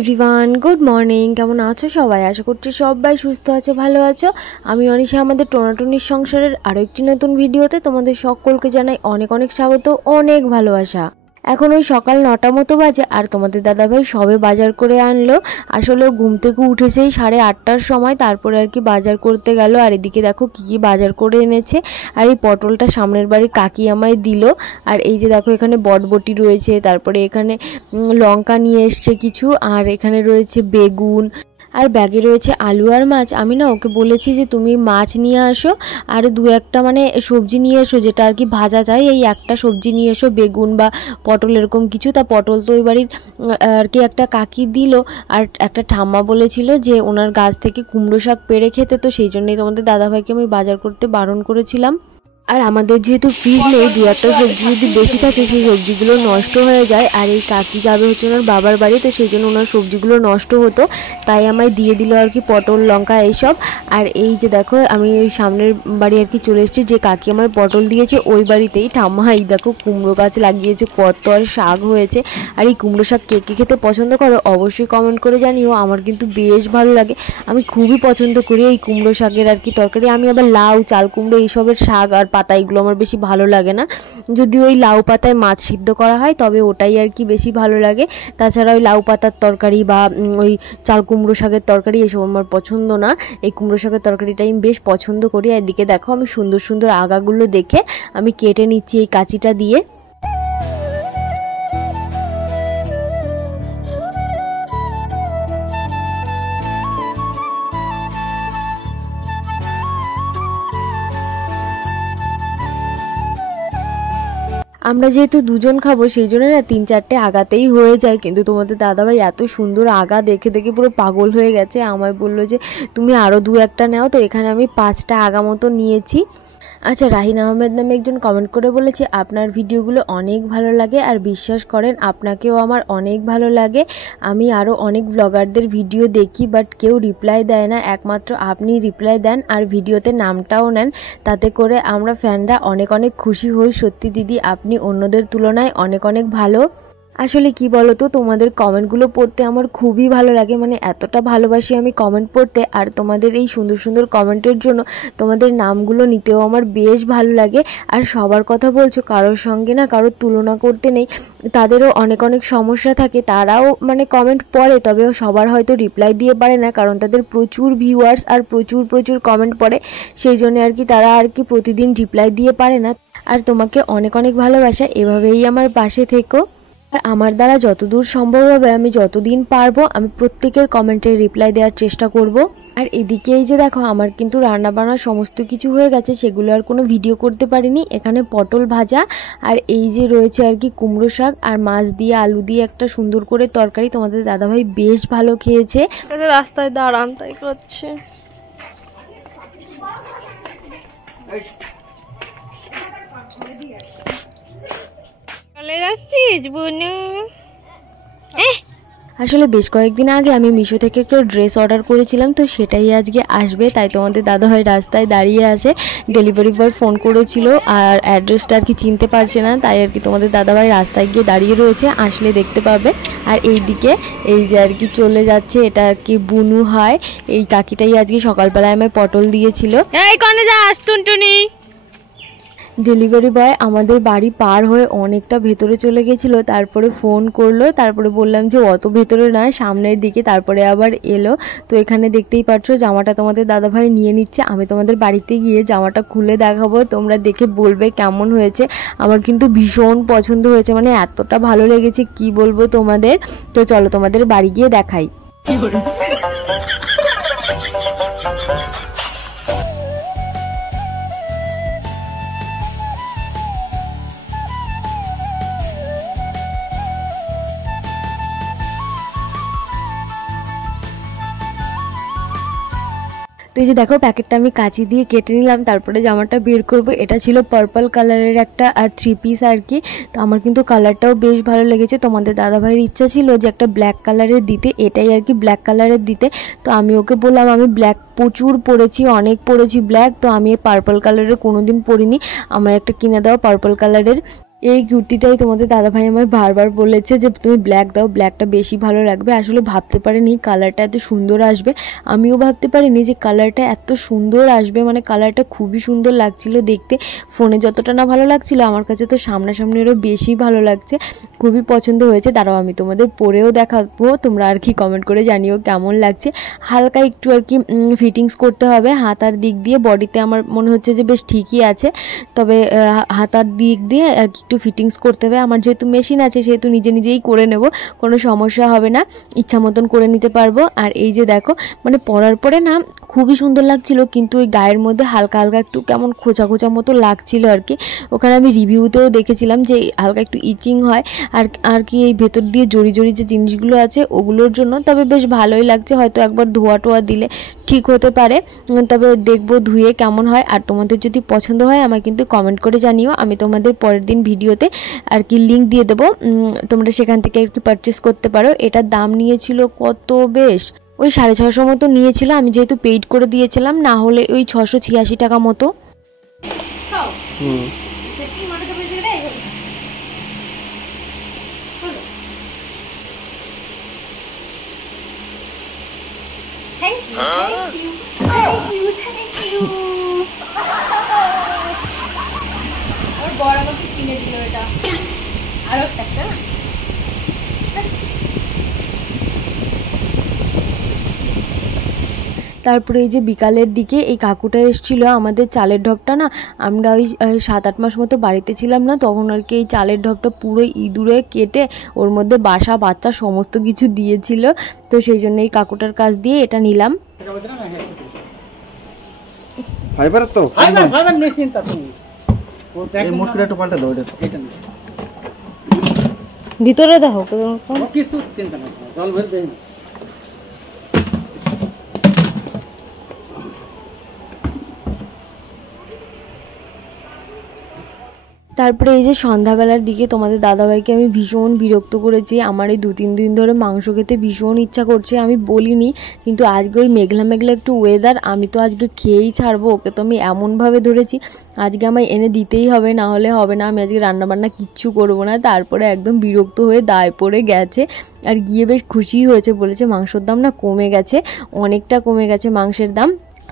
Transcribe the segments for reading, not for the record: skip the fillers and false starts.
Everyone, good morning. কেমন আছো সবাই? আশা করছি সবাই সুস্থ আছো, ভালো আছো। আমি অনিশা, আমাদের টোনাটুনির সংসারের আরও একটি নতুন ভিডিওতে তোমাদের সকলকে জানাই অনেক অনেক স্বাগত, অনেক ভালোবাসা। এখন ওই সকাল 9টা মতো বাজে, আর তোমাদের দাদাভাই সবে বাজার করে আনলো। আসলে ঘুম থেকে উঠেছেই 8:30টার সময়, তারপরে আর কি বাজার করতে গেল। আর এদিকে দেখো কী কী বাজার করে এনেছে। আর এই পটলটা সামনের বাড়ির কাকি আমায় দিল। আর এই যে দেখো এখানে বটবটি রয়েছে, তারপরে এখানে লঙ্কা নিয়ে এসছে কিছু, আর এখানে রয়েছে বেগুন, আর ব্যাগে রয়েছে আলু আর মাছ। আমি না ওকে বলেছি যে তুমি মাছ নিয়ে আসো আর দু একটা সবজি নিয়ে এসো, যেটা আর কি ভাজা যায়। এই একটা সবজি নিয়ে এসো, বেগুন বা পটল এরকম কিছু। তা পটল তো ওই বাড়ির আর কি একটা কাকি দিল। আর একটা ঠাম্মা বলেছিল যে ওনার গাছ থেকে কুমড়ো শাক পেড়ে খেতে, তো সেই জন্যই তোমাদের দাদাভাইকে আমি বাজার করতে বারণ করেছিলাম। আর আমাদের যেহেতু ফ্রিজ নেই, দু একটা সবজি যদি বেশি থাকে সেই সবজিগুলো নষ্ট হয়ে যায়। আর এই কাকি যাবে হচ্ছে ওনার বাবার বাড়ি, তো সেই জন্য ওনার সবজিগুলো নষ্ট হতো, তাই আমায় দিয়ে দিল আর কি পটল লঙ্কা এইসব। আর এই যে দেখো আমি ওই সামনের বাড়ি আর কি চলে এসেছি, যে কাকি আমায় পটল দিয়েছে ওই বাড়িতেই ঠাম্মা এই দেখো কুমড়ো গাছ লাগিয়েছে, কত আর শাক হয়েছে। আর এই কুমড়ো শাক কে কে খেতে পছন্দ করো অবশ্যই কমেন্ট করে জানিও। আমার কিন্তু বেশ ভালো লাগে, আমি খুবই পছন্দ করি এই কুমড়ো শাকের আর কি তরকারি। আমি আবার লাউ, চাল কুমড়ো এইসবের শাক আর পাতা এগুলো আমার বেশি ভালো লাগে না। যদি ওই লাউ পাতায় মাছ সিদ্ধ করা হয় তবে ওটাই আর কি বেশি ভালো লাগে। তাছাড়া ওই লাউ পাতার তরকারি বা ওই চাল কুমড়ো শাকের তরকারি এসব আমার পছন্দ না। এই কুমড়ো শাকের তরকারিটা আমি বেশ পছন্দ করি। আর এদিকে দেখো আমি সুন্দর সুন্দর আগাগুলো দেখে আমি কেটে নিচ্ছি এই কাঁচিটা দিয়ে। আমরা যেহেতু দুজন খাবো সেই জন্য না 3-4টে আগাতেই হয়ে যায়, কিন্তু তোমাদের দাদাভাই এত সুন্দর আগা দেখে দেখে পুরো পাগল হয়ে গেছে। আমায় বললো যে তুমি আরও 2-1টা নাও, তো এখানে আমি 5টা আগা মতো নিয়েছি। আচ্ছা, রাহিন আহমেদ নামে একজন কমেন্ট করে বলেছে আপনার ভিডিওগুলো অনেক ভালো লাগে, আর বিশ্বাস করেন আপনাকেও আমার অনেক ভালো লাগে। আমি আরও অনেক ব্লগারদের ভিডিও দেখি, বাট কেউ রিপ্লাই দেয় না, একমাত্র আপনি রিপ্লাই দেন আর ভিডিওতে নামটাও নেন। তাতে করে আমরা ফ্যানরা অনেক অনেক খুশি হই। সত্যি দিদি, আপনি অন্যদের তুলনায় অনেক অনেক ভালো। আসলে কি বলো তো, তোমাদের কমেন্টগুলো পড়তে আমার খুবই ভালো লাগে, এতটা ভালোবাসি আমি কমেন্ট পড়তে। আর তোমাদের এই সুন্দর সুন্দর কমেন্টের জন্য তোমাদের নামগুলো নিতেও আমার বেশ ভালো লাগে। আর সবার কথা বলছো, কারোর সঙ্গে না কারোর তুলনা করতে নেই, তাদেরও অনেক অনেক সমস্যা থাকে, তারাও কমেন্ট পড়ে, তবে সবার হয়তো রিপ্লাই দিয়ে পারে না, কারণ তাদের প্রচুর ভিউয়ার্স আর প্রচুর প্রচুর কমেন্ট পড়ে, সেই জন্য আর কি তারা আর কি প্রতিদিন রিপ্লাই দিয়ে পারে না। আর তোমাকে অনেক অনেক ভালোবাসা, এভাবেই আমার পাশে থেকো। আর আমার দ্বারা যতদূর সম্ভব হবে, আমি যতদিন পারবো আমি প্রত্যেকের কমেন্টে রিপ্লাই দেওয়ার চেষ্টা করব। আর এদিকে এই যে দেখো আমার কিন্তু রান্নাবান্না সমস্ত কিছু হয়ে গেছে, সেগুলো আর কোনো ভিডিও করতে পারিনি। এখানে পটল ভাজা, আর এই যে রয়েছে আর কি কুমড়ো শাক আর মাছ দিয়ে আলু দিয়ে একটা সুন্দর করে তরকারি। তোমাদের দাদাভাই বেশ ভালো খেয়েছে। রাস্তায় দাঁড়ান তাই করছে। চলে যাচ্ছিস বুনু? আসলে বেশ কয়েকদিন আগে আমি মিশো থেকে একটা ড্রেস অর্ডার করেছিলাম, তো সেটাই আজকে আসবে, তাই তোমাদের দাদাভাই রাস্তায় দাঁড়িয়ে আছে। ডেলিভারি বয় ফোন করেছিল আর অ্যাড্রেসটা আর কি চিনতে পারছে না, তাই আর কি তোমাদের দাদাভাই রাস্তায় গিয়ে দাঁড়িয়ে রয়েছে, আসলে দেখতে পাবে। আর এইদিকে এই যে আর কি চলে যাচ্ছে, এটা আর কি বুনু হয়, এই কাকিটাই আজকে সকালবেলায় আমায় পটল দিয়েছিল। এই কোনে যাস টুনটুনি? ডেলিভারি বয় আমাদের বাড়ি পার হয়ে অনেকটা ভেতরে চলে গেছিলো, তারপরে ফোন করলো, তারপরে বললাম যে অত ভেতরে নয় সামনের দিকে, তারপরে আবার এলো। তো এখানে দেখতেই পাচ্ছ জামাটা তোমাদের দাদাভাই নিয়ে নিচ্ছে। আমি তোমাদের বাড়িতে গিয়ে জামাটা খুলে দেখাবো, তোমরা দেখে বলবে কেমন হয়েছে। আমার কিন্তু ভীষণ পছন্দ হয়েছে, এতটা ভালো লেগেছে কি বলবো তোমাদের। তো চলো তোমাদের বাড়ি গিয়ে দেখাই। তো এই যে দেখো প্যাকেটটা আমি কাঁচি দিয়ে কেটে নিলাম, তারপরে জামাটা বের করব। এটা ছিল পার্পল কালারের একটা 3 পিস আর কি। তো আমার কিন্তু কালারটাও বেশ ভালো লেগেছে। তোমাদের দাদাভাইয়ের ইচ্ছা ছিল যে একটা ব্ল্যাক কালারের দিতে, এটাই আর কি ব্ল্যাক কালারের দিতে। তো আমি ওকে বললাম আমি ব্ল্যাক প্রচুর পরেছি, অনেক পরেছি ব্ল্যাক। তো আমি পার্পল কালারের কোনোদিন পরিনি, আমার একটা কিনে দাও পার্পল কালারের। এই কুর্তিটাই তোমাদের দাদাভাই আমায় বারবার বলেছে যে তুমি ব্ল্যাক দাও, ব্ল্যাকটা বেশি ভালো লাগবে। আসলে ভাবতে পারিনি কালারটা এত সুন্দর আসবে, আমিও ভাবতে পারিনি যে কালারটা এত সুন্দর আসবে। মানে কালারটা খুবই সুন্দর লাগছিল দেখতে, ফোনে যতটা না ভালো লাগছিল আমার কাছে তো সামনাসামনি আরও বেশি ভালো লাগছে, খুবই পছন্দ হয়েছে। দাঁড়াও আমি তোমাদের পরেও দেখাবো, তোমরা আর কি কমেন্ট করে জানিও কেমন লাগছে। হালকা একটু আর কি ফিটিংস করতে হবে হাতার দিক দিয়ে, বডিতে আমার মনে হচ্ছে যে বেশ ঠিকই আছে, তবে হাতার দিক দিয়ে আর কি একটু ফিটিংস করতে হবে। আমার যেহেতু মেশিন আছে সেহেতু নিজে নিজেই করে নেব, কোনো সমস্যা হবে না, ইচ্ছা মতন করে নিতে পারবো। আর এই যে দেখো, মানে পরার পরে না খুবই সুন্দর লাগছিল, কিন্তু ওই গায়ের মধ্যে হালকা হালকা একটু কেমন খোঁচা খোঁচা মতো লাগছিল আর কি। ওখানে আমি রিভিউতেও দেখেছিলাম যে হালকা একটু ইচিং হয় আর কি এই ভেতর দিয়ে জড়ি জড়ি যে জিনিসগুলো আছে ওগুলোর জন্য। তবে বেশ ভালোই লাগছে, হয়তো একবার ধোয়া টোয়া দিলে ঠিক হতে পারে, তবে দেখবো ধুয়ে কেমন হয়। আর তোমাদের যদি পছন্দ হয় আমায় কিন্তু কমেন্ট করে জানিও, আমি তোমাদের পরের দিন ভিডিওতে আর কি লিঙ্ক দিয়ে দেবো, তোমরা সেখান থেকে আর কি পারচেস করতে পারো। এটার দাম নিয়েছিল কত, বেশ ওই 650 মতো নিয়েছিল, আমি যেহেতু পেইড করে দিয়েছিলাম, না হলে ওই 686 টাকা মতো। বড় আমাকে কিনে দিল এটা, আরো একটা। তারপরে এই যে বিকালের দিকে এই কাকুটা এসেছিলো, আমাদের চালের ঢপটা না, আমরা ওই 7-8 মাস মতো বাড়িতে ছিলাম না, তখন আর কি এই চালের ঢপটা পুরো ইঁদুরে কেটে ওর মধ্যে বাসা বাচ্চা সমস্ত কিছু দিয়েছিল। তো সেই জন্য এই কাকুটার কাছ দিয়ে এটা নিলাম। ফাইবার তো ফাইবার নেই চিন্তা তুমি, এই মোটরটা একটু পাল্টে দাও, এটা ভিতরে দেখো কিছু চিন্তা নাই, জল ভরে দেই। তারপরে এই যে সন্ধ্যাবেলার দিকে তোমাদের দাদাভাইকে আমি ভীষণ বিরক্ত করেছি, আমার এই 2-3 দিন ধরে মাংস খেতে ভীষণ ইচ্ছা করছে, আমি বলিনি, কিন্তু আজকে ওই মেঘলা মেঘলা একটু ওয়েদার, আমি তো আজকে খেয়েই ছাড়বো, ওকে তো আমি এমনভাবে ধরেছি আজকে আমায় এনে দিতেই হবে, না হলে হবে না, আমি আজকে রান্নাবান্না কিচ্ছু করবো না। তারপরে একদম বিরক্ত হয়ে দায় পড়ে গেছে, আর গিয়ে বেশ খুশি হয়েছে, বলেছে মাংসের দাম না কমে গেছে, অনেকটা কমে গেছে মাংসের দাম।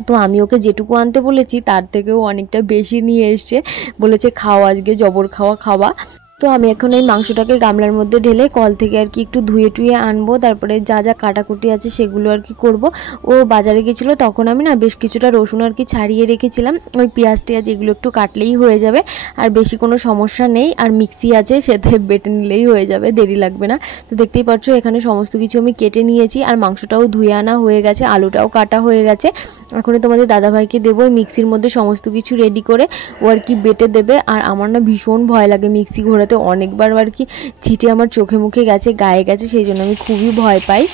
তো আমি ওকে যেটুকু আনতে বলেছি তার থেকেও অনেকটা বেশি নিয়ে এসছে, বলেছে খাও আজকে জবর খাওয়া। তো আমি এখন এই মাংসটাকে গামলার মধ্যে ঢেলে কল থেকে আর কি একটু ধুয়ে টুয়ে আনবো, তারপরে যা যা কাটাকুটি আছে সেগুলো আর কি করব। ও বাজারে গেছিলো তখন আমি না বেশ কিছুটা রসুন আর কি ছাড়িয়ে রেখেছিলাম, ওই পেঁয়াজ টেয়াজ এগুলো একটু কাটলেই হয়ে যাবে, আর বেশি কোনো সমস্যা নেই, আর মিক্সি আছে সেতে বেটে নিলেই হয়ে যাবে, দেরি লাগবে না। তো দেখতেই পাচ্ছ এখানে সমস্ত কিছু আমি কেটে নিয়েছি, আর মাংসটাও ধুয়ে আনা হয়ে গেছে, আলুটাও কাটা হয়ে গেছে। এখন তোমাদের দাদাভাইকে দেবো ওই মিক্সির মধ্যে সমস্ত কিছু রেডি করে, ও আর কি বেটে দেবে। আর আমার না ভীষণ ভয় লাগে মিক্সি ঘোরাতে, অনেকবার আর কি ছিটে আমার চোখে মুখে গেছে, গায়ে গেছে, সেই জন্য আমি খুবই ভয় পাই।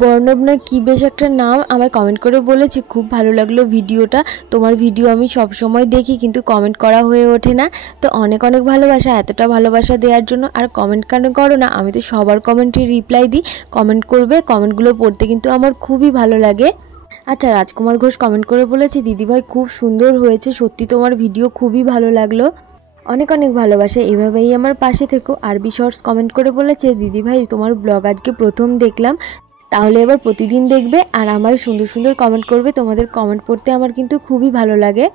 বর্ণব না কি বেশ একটা নাম, আমায় কমেন্ট করে বলেছে খুব ভালো লাগলো ভিডিওটা, তোমার ভিডিও আমি সব সময় দেখি কিন্তু কমেন্ট করা হয়ে ওঠে না। তো অনেক অনেক ভালোবাসা, এতটা ভালোবাসা দেওয়ার জন্য। আর কমেন্ট কেন করো না, আমি তো সবার কমেন্টে রিপ্লাই দিই, কমেন্ট করবে, কমেন্টগুলো পড়তে কিন্তু আমার খুবই ভালো লাগে। আচ্ছা, রাজকুমার ঘোষ কমেন্ট করে বলেছে দিদিভাই খুব সুন্দর হয়েছে, সত্যি তোমার ভিডিও খুবই ভালো লাগলো, অনেক অনেক ভালোবাসা, এভাবেই আমার পাশে থেকো। আরবি শর্টস কমেন্ট করে বলেছে দিদিভাই তোমার ব্লগ আজকে প্রথম দেখলাম, তাহলে এবার প্রতিদিন দেখবে আর আমার সুন্দর সুন্দর কমেন্ট করবে, তোমাদের কমেন্ট পড়তে আমার কিন্তু খুবই ভালো লাগে।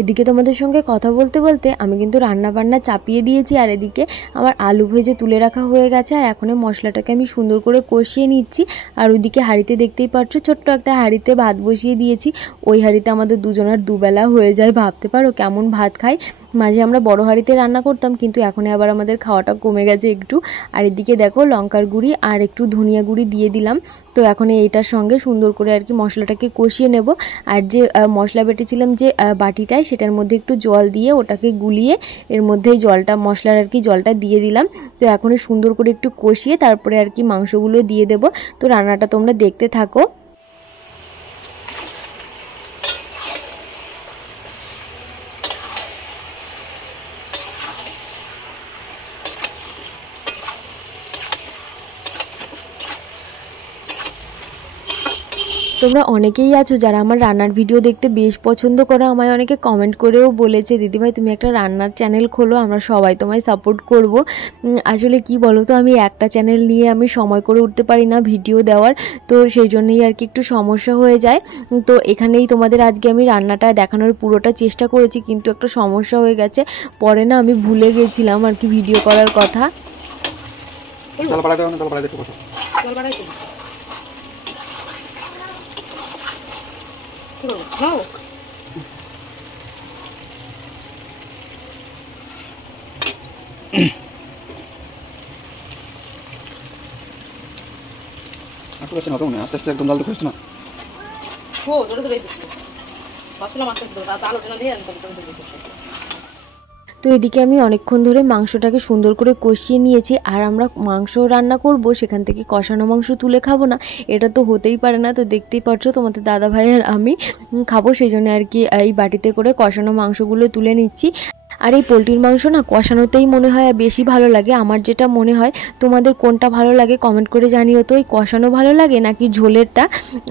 এদিকে তোমাদের সঙ্গে কথা বলতে বলতে আমি কিন্তু রান্না বান্না চাপিয়ে দিয়েছি, আর এদিকে আমার আলু ভেজে তুলে রাখা হয়ে গেছে। আর এখন মশলাটাকে আমি সুন্দর করে কষিয়ে নিচ্ছি। আর ওইদিকে হাঁড়িতে দেখতেই পাচ্ছ ছোট্ট একটা হাঁড়িতে ভাত বসিয়ে দিয়েছি। ওই হাঁড়িতে আমাদের দুজনের দুবেলা হয়ে যায়, ভাবতে পারো কেমন ভাত খাই। মাঝে আমরা বড় হাঁড়িতে রান্না করতাম, কিন্তু এখন আবার আমাদের খাওয়াটা কমে গেছে একটু। আর এদিকে দেখো লঙ্কার গুঁড়ি আর একটু ধনিয়া গুঁড়ি দিয়ে দিলাম। তো এখন এইটার সঙ্গে সুন্দর করে আর কি মশলাটাকে কষিয়ে নেব। আর যে মশলা বেটেছিলাম যে বাটিটায়, সেটার মধ্যে একটু জল দিয়ে ওটাকে গুলিয়ে এর মধ্যেই জলটা মশলার আর কি জলটা দিয়ে দিলাম। তো এখন সুন্দর করে একটু কষিয়ে তারপরে আর কি মাংসগুলো দিয়ে দেব। তো রান্নাটা তোমরা দেখতে থাকো। তোমরা অনেকেই আছো যারা আমার রান্নার ভিডিও দেখতে বেশ পছন্দ করো। আমায় অনেকে কমেন্ট করেও বলেছে দিদিভাই তুমি একটা রান্নার চ্যানেল খোলো, আমরা সবাই তোমায় সাপোর্ট করব। আসলে কি বলো তো, আমি একটা চ্যানেল নিয়ে আমি সময় করে উঠতে পারি না ভিডিও দেওয়ার, তো সেই জন্যই আর কি একটু সমস্যা হয়ে যায়। তো এখানেই তোমাদের আজকে আমি রান্নাটা দেখানোর পুরোটা চেষ্টা করেছি, কিন্তু একটা সমস্যা হয়ে গেছে। পরে না আমি ভুলে গেছিলাম আর কি ভিডিও করার কথা। আস্তে আস্তে একদম জল তো খুঁজছে না। তো এদিকে আমি অনেকক্ষণ ধরে মাংসটাকে সুন্দর করে কষিয়ে নিয়েছি। আর আমরা মাংস রান্না করব, সেখান থেকে কষানো মাংস তুলে খাবো না, এটা তো হতেই পারে না। তো দেখতেই পাচ্ছ তোমাদের দাদা ভাই আর আমি খাবো, সেই জন্য আর কি এই বাটিতে করে কষানো মাংসগুলো তুলে নিচ্ছি। আর এই পোলট্রির মাংস না কষানোতেই মনে হয় বেশি ভালো লাগে, আমার যেটা মনে হয়। তোমাদের কোনটা ভালো লাগে কমেন্ট করে জানিও তো, এই কষানো ভালো লাগে নাকি ঝোলেরটা,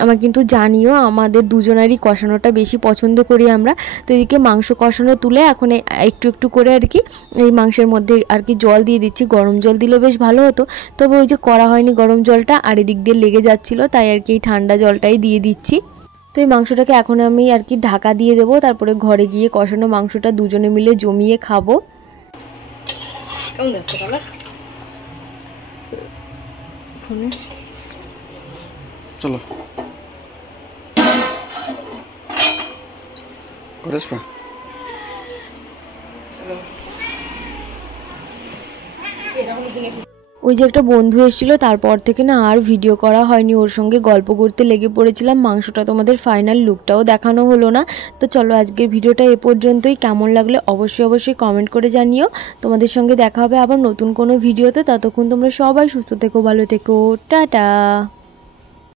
আমার কিন্তু জানিও। আমাদের দুজনারই কষানোটা বেশি পছন্দ করি আমরা। তো এদিকে মাংস কষানো তুলে এখন একটু একটু করে আর কি এই মাংসের মধ্যে আর কি জল দিয়ে দিচ্ছি। গরম জল দিলে বেশ ভালো হতো, তবে ওই যে করা হয়নি গরম জলটা, আর এদিক দিয়ে লেগে যাচ্ছিলো, তাই আর কি এই ঠান্ডা জলটাই দিয়ে দিচ্ছি। তো এই মাংসটাকে এখন আমি আর কি ঢাকা দিয়ে দেবো, তারপরে ঘরে গিয়ে কষানো মাংসটা দুজনে মিলে জমিয়ে খাবো। চলো করে আসবা। ওই যে একটা বন্ধু এসেছিলো, তারপর থেকে না আর ভিডিও করা হয়নি, ওর সঙ্গে গল্প করতে লেগে পড়েছিলাম। মাংসটা তোমাদের ফাইনাল লুকটাও দেখানো হলো না। তো চলো আজকের ভিডিওটা এ পর্যন্তই। কেমন লাগলে অবশ্যই কমেন্ট করে জানিও। তোমাদের সঙ্গে দেখা হবে আবার নতুন কোনো ভিডিওতে। ততক্ষণ তোমরা সবাই সুস্থ থেকো, ভালো থেকো, টাটা।